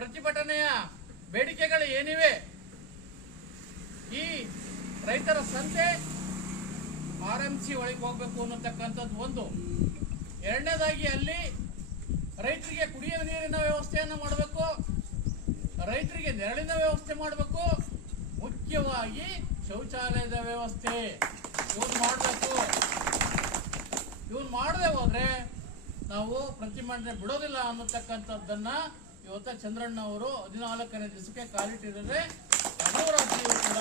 ಪ್ರತಿಭಟನೆಯ ಬೇಡಿಕೆಗಳು ಏನಿವೆ, ಈ ರೈತರ ಸಂತೆ RMC ಒಳಗೆ ಹೋಗ್ಬೇಕು ಅನ್ನತಕ್ಕಂಥದ್ದು ಒಂದು. ಎರಡನೇದಾಗಿ ಅಲ್ಲಿ ರೈತರಿಗೆ ಕುಡಿಯುವ ನೀರಿನ ವ್ಯವಸ್ಥೆಯನ್ನು ಮಾಡಬೇಕು, ರೈತರಿಗೆ ನೆರಳಿನ ವ್ಯವಸ್ಥೆ ಮಾಡಬೇಕು, ಮುಖ್ಯವಾಗಿ ಶೌಚಾಲಯದ ವ್ಯವಸ್ಥೆ ಇವನು ಮಾಡಬೇಕು. ಇವನು ಮಾಡದೆ ಹೋದ್ರೆ ನಾವು ಪ್ರತಿಭಟನೆ ಬಿಡೋದಿಲ್ಲ ಅನ್ನತಕ್ಕಂಥದ್ದನ್ನ ಇವತ್ತ ಚಂದ್ರಣ್ಣ ಅವರು 14ನೇ ದಿವಸಕ್ಕೆ ಕಾಲಿಟ್ಟಿದ್ದಾರೆ. ಅಹೋರಾತ್ರಿಯೂ ಕೂಡ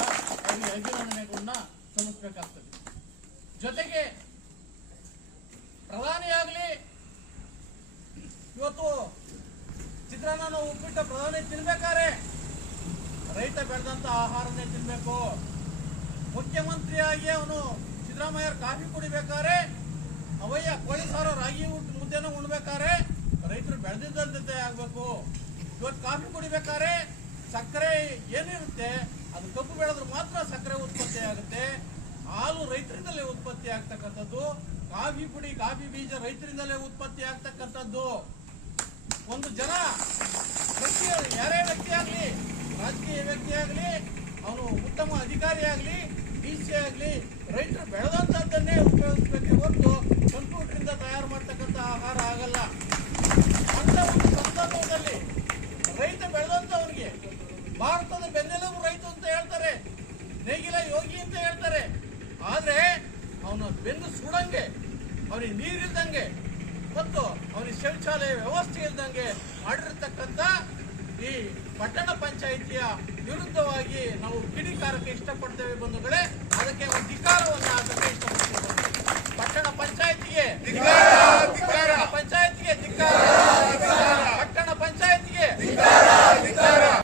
ಅವರಿಗೆ ಅಭಿನಂದನೆಗಳನ್ನ ಸಲ್ಲಿಸಬೇಕಾಗ್ತದೆ. ಜೊತೆಗೆ ಪ್ರಧಾನಿಯಾಗಲಿ ಇವತ್ತು ಚಿತ್ರಾನ್ನ ಉಪ್ಪಿಟ್ಟು ಪ್ರಧಾನಿ ತಿನ್ಬೇಕಾರೆ ರೈತ ಬೆಳೆದಂತ ಆಹಾರನೇ ತಿನ್ಬೇಕು. ಮುಖ್ಯಮಂತ್ರಿಯಾಗಿ ಅವನು ಸಿದ್ದರಾಮಯ್ಯ ಕಾಫಿ ಕುಡಿಬೇಕಾರೆ, ಅವಯ್ಯ ಕೋಳಿ ಸಾರು ರಾಗಿ ಮುದ್ದೆನ ಉಣ್ಬೇಕಾರೆ ರೈತರು ಬೆಳೆದಿದ್ದಂತೆ ಆಗ್ಬೇಕು. ಇವತ್ತು ಕಾಫಿ ಕುಡಿಬೇಕಾರೆ ಸಕ್ಕರೆ ಏನಿರುತ್ತೆ ಅದು ಕಬ್ಬು ಬೆಳೆದ್ರೆ ಮಾತ್ರ ಸಕ್ಕರೆ ಉತ್ಪತ್ತಿ ಆಗುತ್ತೆ. ಹಾಲು ರೈತರಿಂದಲೇ ಉತ್ಪತ್ತಿ ಆಗ್ತಕ್ಕಂಥದ್ದು, ಕಾಫಿ ಪುಡಿ ಕಾಫಿ ಬೀಜ ರೈತರಿಂದಲೇ ಉತ್ಪತ್ತಿ ಆಗ್ತಕ್ಕಂಥದ್ದು. ಒಂದು ಜನ ವ್ಯಕ್ತಿ, ಯಾರೇ ವ್ಯಕ್ತಿ ಆಗಲಿ, ರಾಜಕೀಯ ವ್ಯಕ್ತಿ ಆಗಲಿ, ಅವನು ಉತ್ತಮ ಅಧಿಕಾರಿ ಆಗಲಿ, DC ಆಗಲಿ, ರೈತರು ಬೆಳೆದಂತದ್ದನ್ನೇ ಉಪಯೋಗಿಸಬೇಕೆ ಹೊರತು ಕಂಪ್ಯೂಟರಿಂದ ತಯಾರು ಮಾಡ್ತಕ್ಕಂಥ ಆಹಾರ ಆಗಲ್ಲ. ಅಂತ ಒಂದು ಸಂದರ್ಭದಲ್ಲಿ ರೈತ ಬೆಳೆದಂತವನಿಗೆ ಭಾರತದ ಬೆನ್ನೆಲುಬು ರೈತ ಅಂತ ಹೇಳ್ತಾರೆ, ನೇಗಿಲ ಯೋಗಿ ಅಂತ ಹೇಳ್ತಾರೆ. ಆದ್ರೆ ಅವನ ಬೆನ್ನು ಸುಡಂಗೆ, ಅವನಿಗೆ ನೀರಿಲ್ದಂಗೆ ಮತ್ತು ಅವನಿಗೆ ಶೌಚಾಲಯ ವ್ಯವಸ್ಥೆ ಇಲ್ದಂಗೆ ಮಾಡಿರ್ತಕ್ಕಂಥ ಈ ಪಟ್ಟಣ ಪಂಚಾಯಿತಿಯ ವಿರುದ್ಧವಾಗಿ ನಾವು ಕಿಡಿಕಾರಕ್ಕೆ ಇಷ್ಟಪಡ್ತೇವೆ ಬಂಧುಗಳೇ. ಅದಕ್ಕೆ ಒಂದು ಧಿಕ್ಕಾರವನ್ನು ಹಾಕಕ್ಕೆ ಇಷ್ಟಪಡ್ತೇವೆ. ಪಟ್ಟಣ ಪಂಚಾಯಿತಿಗೆ ಧಿಕ್ಕಾರ.